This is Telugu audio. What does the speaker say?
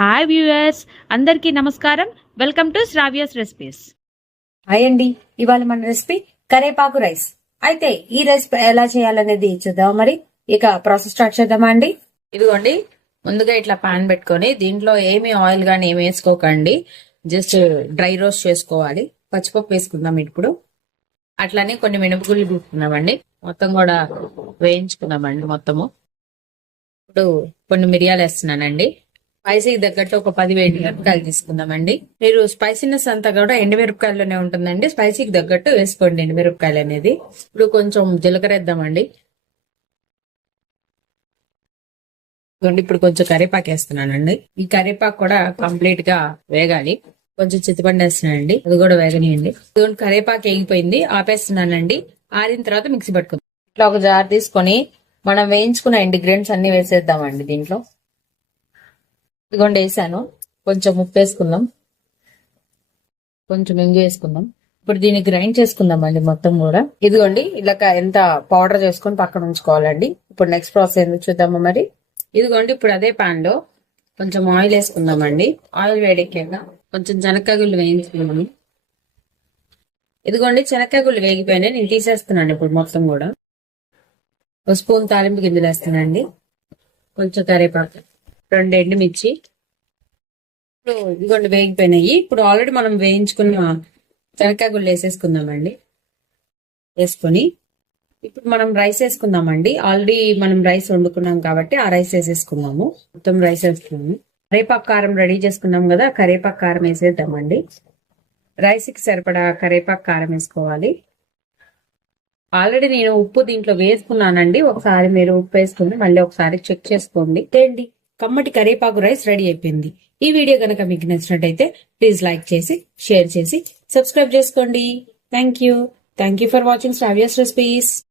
హాయ్ వ్యూయర్స్, అందరికీ నమస్కారం. Welcome to Sravya's recipes. Hi అండి, ఇవాళ మన రెసిపీ కరేపాకు రైస్. అయితే ఈ రెసిపీ ఎలా చేయాలనేది చూద్దాం. మరి ఇక ప్రాసెస్ స్టార్ట్ చేద్దామా అండి? ఇదిగోండి, ముందుగా ఇట్లా పాన్ పెట్టుకొని దీంట్లో ఏమి ఆయిల్ గానీ ఏమి వేసుకోకండి, జస్ట్ డ్రై రోస్ట్ చేసుకోవాలి. పచ్చిపప్పు వేసుకుందాం ఇప్పుడు. అట్లానే కొన్ని మినపగుళ్ళు తీసుకున్నామండి, మొత్తం కూడా వేయించుకుందామండి మొత్తము. ఇప్పుడు కొన్ని మిరియాలు వేస్తున్నానండి. స్పైసీకి తగ్గట్టు ఒక 10 ఎండుమిరపకాయలు తీసుకుందామండి. మీరు స్పైసీనెస్ అంతా కూడా ఎండుమిరపకాయల్లోనే ఉంటుందండి, స్పైసీకి తగ్గట్టు వేసుకోండి ఎండుమిరపకాయలు అనేది. ఇప్పుడు కొంచెం జీలకర్ర వేద్దామండి. ఇప్పుడు కొంచెం కరివేపాకు వేస్తున్నానండి. ఈ కరివేపాకు కూడా కంప్లీట్ గా వేగాలి. కొంచెం చింతపండు వేస్తున్నానండి, అది కూడా వేగనియండి. కరివేపాకు వేగిపోయింది, ఆపేస్తున్నానండి. ఆరిన తర్వాత మిక్సీ పట్టుకుందాం. ఇట్లా ఒక జార్ తీసుకొని మనం వేయించుకున్న ఇంగ్రీడియంట్స్ అన్ని వేసేద్దామండి దీంట్లో. ఇదిగోండి వేసాను. కొంచెం ఉప్పు వేసుకుందాం, కొంచెం ఇంగు వేసుకుందాం. ఇప్పుడు దీన్ని గ్రైండ్ చేసుకుందాం అండి మొత్తం కూడా. ఇదిగోండి ఇలా ఎంత పౌడర్ చేసుకొని పక్కన ఉంచుకోవాలండి. ఇప్పుడు నెక్స్ట్ ప్రాసెస్ ఎందుకు చూద్దామా మరి. ఇదిగోండి, ఇప్పుడు అదే పాన్ లో కొంచెం ఆయిల్ వేసుకుందామండి. ఆయిల్ వేడెక్కాక కొంచెం శనక్కాయలు వేయించుకున్నాము. ఇదిగోండి, శనక్కాయలు వేగిపోయినాయి, నేను తీసేస్తున్నాను ఇప్పుడు మొత్తం కూడా. ఒక స్పూన్ తాలింపు గింజలు వేస్తానండి, కొంచెం కరివేపాకు, 2 ఎండుమిర్చి. ఇప్పుడు ఇదిగోండి వేగిపోయినాయి. ఇప్పుడు ఆల్రెడీ మనం వేయించుకున్న శనక్కాయ గుళ్ళు వేసేసుకుందామండి. వేసుకొని ఇప్పుడు మనం రైస్ వేసుకుందామండి. ఆల్రెడీ మనం రైస్ వండుకున్నాం కాబట్టి ఆ రైస్ వేసేసుకున్నాము. మొత్తం రైస్ వేసుకున్నాము. కరేపాకు కారం రెడీ చేసుకున్నాం కదా, కరేపాకు కారం వేసేద్దామండి. రైస్కి సరిపడా కరేపాకు కారం వేసుకోవాలి. ఆల్రెడీ నేను ఉప్పు దీంట్లో వేసుకున్నానండి, ఒకసారి మీరు ఉప్పు వేసుకుని మళ్ళీ ఒకసారి చెక్ చేసుకోండి. ఏంటి, కమ్మటి కరేపాకు రైస్ రెడీ అయిపోయింది. ఈ వీడియో కనుక మీకు నచ్చినట్టయితే ప్లీజ్ లైక్ చేసి, షేర్ చేసి, సబ్స్క్రైబ్ చేసుకోండి. Thank you for watching Sravya's recipes.